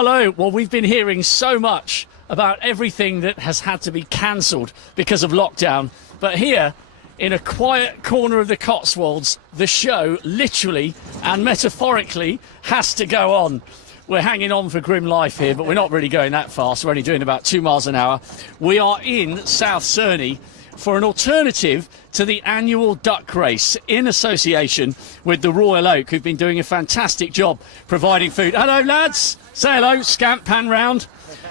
Hello. Well, we've been hearing so much about everything that has had to be cancelled because of lockdown. But here, in a quiet corner of the Cotswolds, the show literally and metaphorically has to go on. We're hanging on for grim life here, but we're not really going that fast. We're only doing about 2 miles an hour. We are in South Cerney for an alternative to the annual duck race in association with the Royal Oak, who've been doing a fantastic job providing food. Hello, lads. Say hello. Scamp, pan round.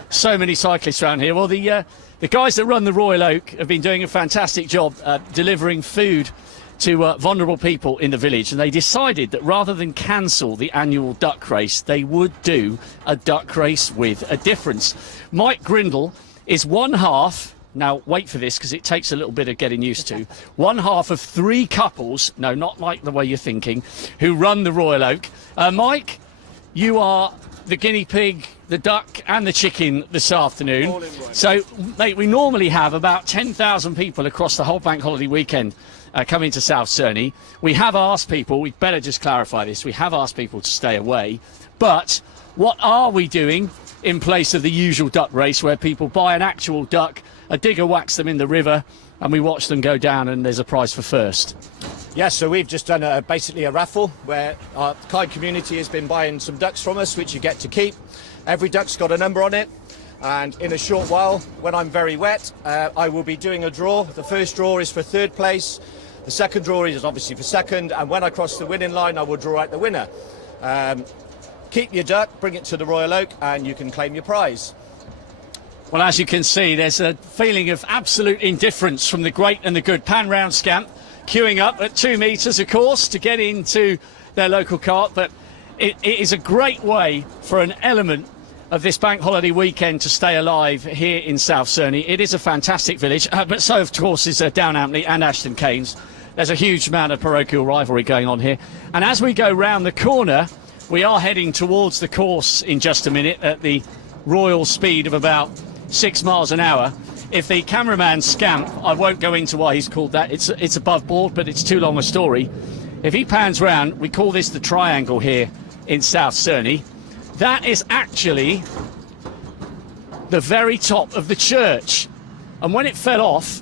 So many cyclists around here. Well, the guys that run the Royal Oak have been doing a fantastic job delivering food to vulnerable people in the village, and they decided that rather than cancel the annual duck race, they would do a duck race with a difference. Mike Grindle is one half, now wait for this because it takes a little bit of getting used to, one half of 3 couples, no, not like the way you're thinking, who run the Royal Oak. Mike, you are the guinea pig, the duck and the chicken this afternoon. All in one. So, mate, we normally have about 10,000 people across the whole bank holiday weekend coming to South Cerney. We have asked people, we better just clarify this, we have asked people to stay away. But what are we doing in place of the usual duck race where people buy an actual duck, a digger whacks them in the river, and we watch them go down and there's a prize for first? Yes, so we've just done basically a raffle where our kind community has been buying some ducks from us, which you get to keep. Every duck's got a number on it, and in a short while, when I'm very wet, I will be doing a draw. The first draw is for 3rd place, the second draw is obviously for 2nd, and when I cross the winning line, I will draw out the winner. Keep your duck, bring it to the Royal Oak, and you can claim your prize. Well, as you can see, there's a feeling of absolute indifference from the great and the good. Pan round, Scamp, queuing up at 2 metres, of course, to get into their local cart. But it is a great way for an element of this bank holiday weekend to stay alive here in South Cerney. It is a fantastic village, but so, of course, is Downhampton and Ashton Keynes. There's a huge amount of parochial rivalry going on here. And as we go round the corner, we are heading towards the course in just a minute at the royal speed of about 6 miles an hour. If the cameraman Scamp, I won't go into why he's called that, it's above board, but it's too long a story. If he pans round, we call this the triangle here in South Cerney. That is actually the very top of the church. And when it fell off,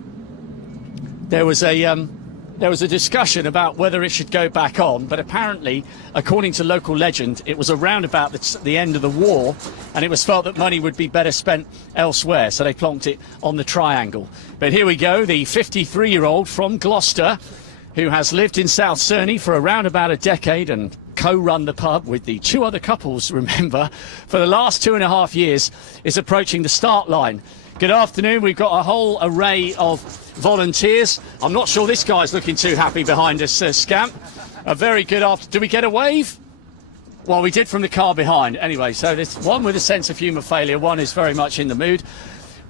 there was a discussion about whether it should go back on, but apparently, according to local legend, it was around about the end of the war, and it was felt that money would be better spent elsewhere, so they plonked it on the triangle. But here we go, the 53-year-old from Gloucester, who has lived in South Cerney for around about a decade and co-run the pub with the 2 other couples, remember, for the last 2.5 years, is approaching the start line. Good afternoon. We've got a whole array of volunteers. I'm not sure this guy's looking too happy behind us, Scamp. A very good afternoon. Do we get a wave? Well, we did from the car behind. Anyway, so there's one with a sense of humour failure, one is very much in the mood.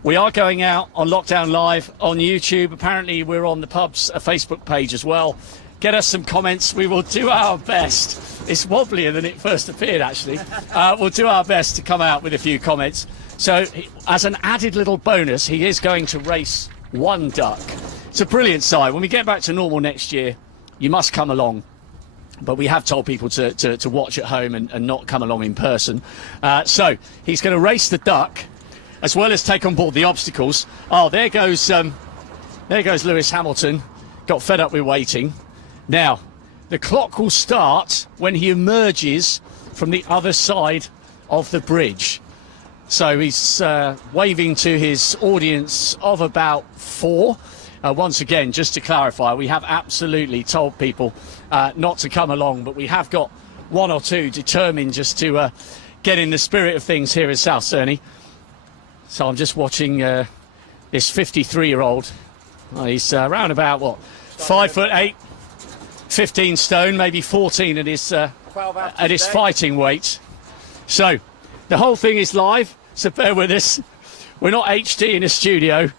We are going out on Lockdown Live on YouTube. Apparently, we're on the pub's Facebook page as well. Get us some comments. We will do our best. It's wobblier than it first appeared, actually. We'll do our best to come out with a few comments. So, as an added little bonus, he is going to race 1 duck. It's a brilliant sight. When we get back to normal next year, you must come along. But we have told people to watch at home and not come along in person. So, he's going to race the duck, as well as take on board the obstacles. Oh, there goes Lewis Hamilton. Got fed up with waiting. Now, the clock will start when he emerges from the other side of the bridge. So he's waving to his audience of about 4. Once again, just to clarify, we have absolutely told people not to come along, but we have got 1 or 2 determined just to get in the spirit of things here in South Cerney. So I'm just watching this 53-year-old. Well, he's around about, what, 5'8", 15 stone, maybe 14 at his fighting weight. So the whole thing is live, so bear with us. We're not HD in a studio.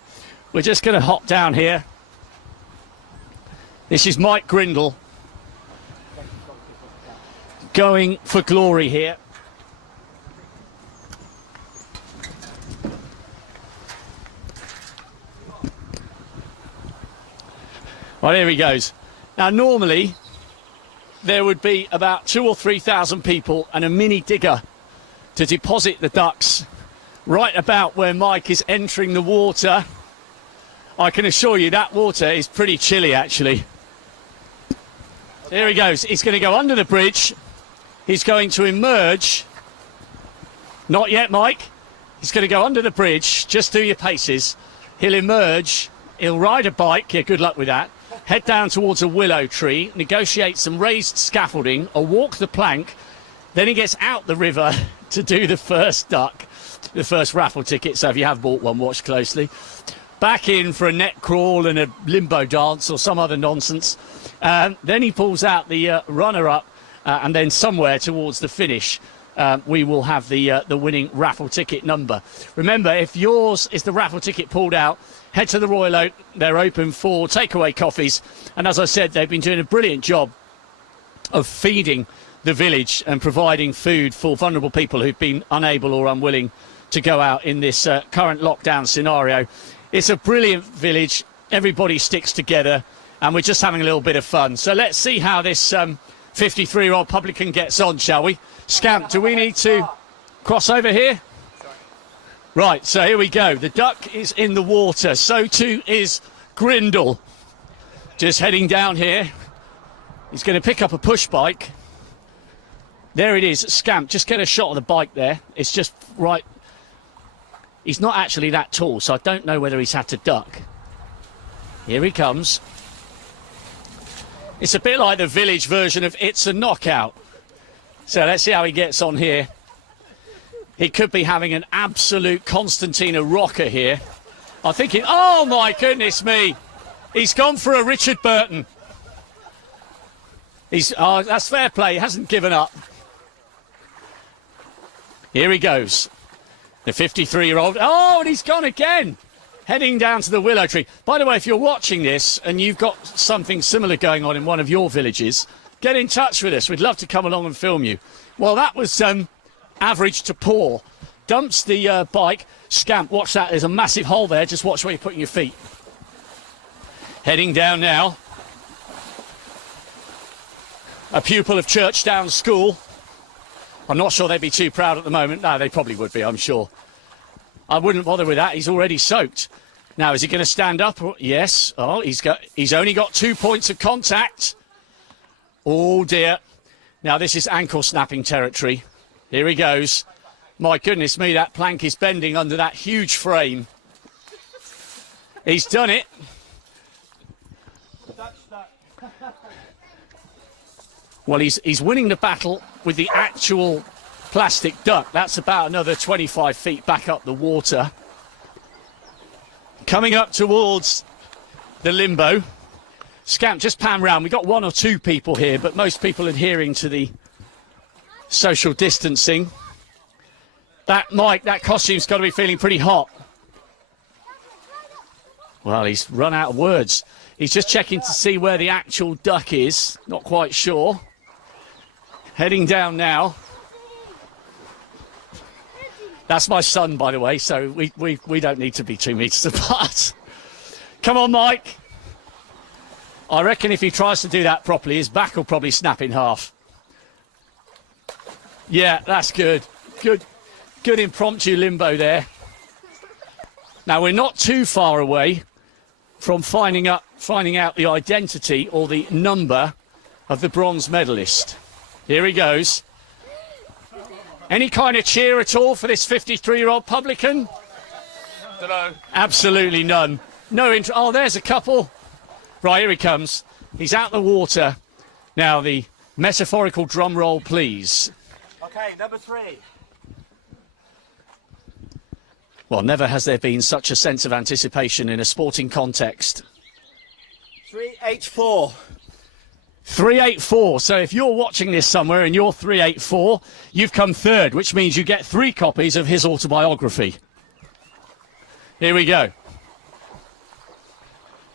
We're just going to hop down here. This is Mike Grindle going for glory here. Right, here he goes. Now, normally, there would be about 2,000 or 3,000 people and a mini digger to deposit the ducks right about where Mike is entering the water. I can assure you that water is pretty chilly, actually. There he goes. He's going to go under the bridge. He's going to emerge. Not yet, Mike. He's going to go under the bridge. Just do your paces. He'll emerge. He'll ride a bike. Yeah, good luck with that. Head down towards a willow tree, negotiate some raised scaffolding, or walk the plank. Then he gets out the river to do the first duck, the first raffle ticket. So if you have bought one, watch closely. Back in for a net crawl and a limbo dance or some other nonsense. Then he pulls out the runner-up, and then somewhere towards the finish, we will have the winning raffle ticket number. Remember, if yours is the raffle ticket pulled out, head to the Royal Oak. They're open for takeaway coffees. And as I said, they've been doing a brilliant job of feeding the village and providing food for vulnerable people who've been unable or unwilling to go out in this current lockdown scenario. It's a brilliant village. Everybody sticks together, and we're just having a little bit of fun. So let's see how this 53-year-old publican gets on, shall we? Scamp, do we need to cross over here? Right, so here we go. The duck is in the water. So too is Grindle. Just heading down here. He's going to pick up a push bike. There it is, Scamp. Just get a shot of the bike there. It's just right. He's not actually that tall, so I don't know whether he's had to duck. Here he comes. It's a bit like the village version of It's a Knockout. So let's see how he gets on here. He could be having an absolute Constantina rocker here. I think it... Oh, my goodness me. He's gone for a Richard Burton. Oh, that's fair play. He hasn't given up. Here he goes. The 53-year-old. Oh, and he's gone again. Heading down to the willow tree. By the way, if you're watching this and you've got something similar going on in one of your villages, get in touch with us. We'd love to come along and film you. Well, that was average to poor. Dumps the bike. Scamp, watch that. There's a massive hole there. Just watch where you're putting your feet. Heading down now. A pupil of Churchdown School. I'm not sure they'd be too proud at the moment. No, they probably would be, I'm sure. I wouldn't bother with that. He's already soaked. Now, is he going to stand up? Yes. Oh, he's only got 2 points of contact. Oh, dear. Now, this is ankle snapping territory. Here he goes. My goodness me, that plank is bending under that huge frame. He's done it. Well, he's winning the battle with the actual plastic duck. That's about another 25 feet back up the water. Coming up towards the limbo. Scamp, just pan round. We've got 1 or 2 people here, but most people adhering to the social distancing. That Mike, that costume's got to be feeling pretty hot. Well, he's run out of words. He's just checking to see where the actual duck is. Not quite sure. Heading down now. That's my son, by the way, so we don't need to be 2 metres apart. Come on, Mike. I reckon if he tries to do that properly, his back will probably snap in half. Yeah, that's good. Good impromptu limbo there. Now, we're not too far away from finding out the identity or the number of the bronze medalist. Here he goes. Any kind of cheer at all for this 53-year-old publican? Dunno. Absolutely none. No interest. Oh, there's a couple. Right, here he comes. He's out the water. Now, the metaphorical drum roll, please. Okay, number 3. Well, never has there been such a sense of anticipation in a sporting context. 384. 384. So if you're watching this somewhere and you're 384, you've come third, which means you get 3 copies of his autobiography. Here we go.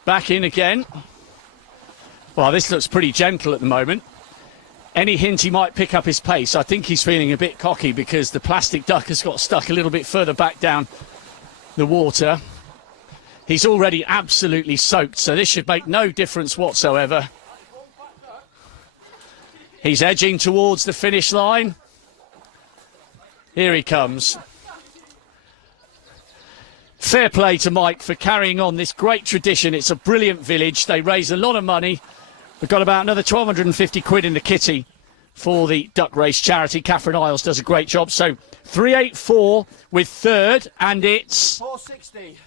Back in again. Well, this looks pretty gentle at the moment. Any hint he might pick up his pace? I think he's feeling a bit cocky because the plastic duck has got stuck a little bit further back down the water. He's already absolutely soaked, so this should make no difference whatsoever. He's edging towards the finish line. Here he comes. Fair play to Mike for carrying on this great tradition. It's a brilliant village. They raise a lot of money. We've got about another 1,250 quid in the kitty for the duck race charity. Catherine Isles does a great job. So 384 with third, and it's 460.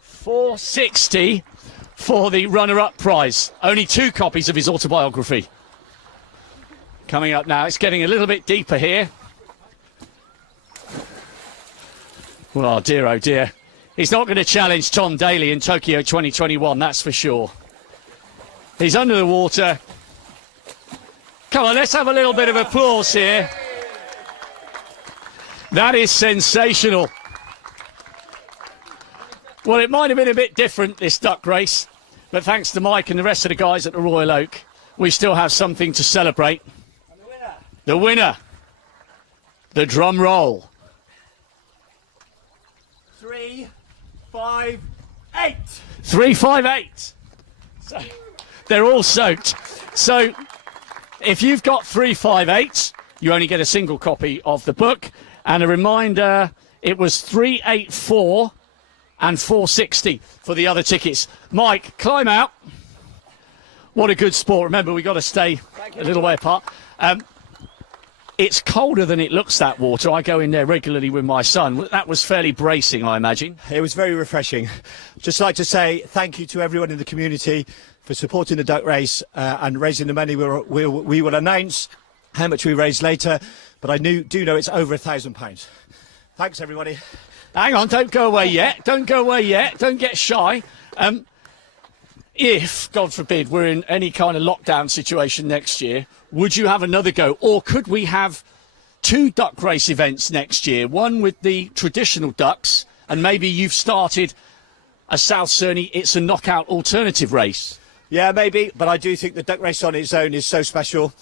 460 for the runner-up prize. Only 2 copies of his autobiography. Coming up now, it's getting a little bit deeper here. Well, oh dear. He's not going to challenge Tom Daly in Tokyo 2021, that's for sure. He's under the water. Come on, let's have a little bit of applause here. That is sensational. Well, it might have been a bit different, this duck race, but thanks to Mike and the rest of the guys at the Royal Oak, we still have something to celebrate. And the winner. The winner. The drum roll. 358. 358. So they're all soaked. So if you've got 358, you only get a single copy of the book. And a reminder, it was 384 and 460 for the other tickets. Mike, climb out. What a good sport. Remember, we've got to stay a little way apart. It's colder than it looks, that water. I go in there regularly with my son. That was fairly bracing, I imagine. It was very refreshing. Just like to say thank you to everyone in the community for supporting the duck race and raising the money. We will announce how much we raised later, but I do know it's over £1,000. Thanks, everybody. Hang on, don't go away yet. Don't go away yet. Don't get shy. If, God forbid, we're in any kind of lockdown situation next year, would you have another go? Or could we have 2 duck race events next year? One with the traditional ducks, and maybe you've started a South Cerney, it's a knockout alternative race. Yeah, maybe, but I do think the duck race on its own is so special.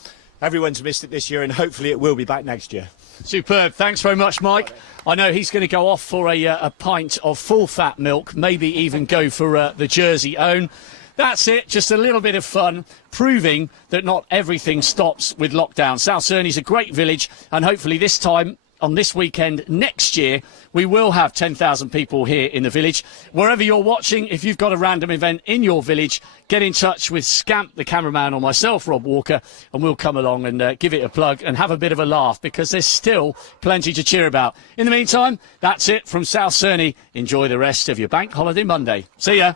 Everyone's missed it this year, and hopefully it will be back next year. Superb. Thanks very much, Mike. I know he's going to go off for a pint of full-fat milk, maybe even go for the Jersey Own. That's it, just a little bit of fun, proving that not everything stops with lockdown. South Cerney's a great village, and hopefully this time, on this weekend next year, we will have 10,000 people here in the village. Wherever you're watching, if you've got a random event in your village, get in touch with Scamp, the cameraman, or myself, Rob Walker, and we'll come along and give it a plug and have a bit of a laugh, because there's still plenty to cheer about. In the meantime, that's it from South Cerney. Enjoy the rest of your Bank Holiday Monday. See ya.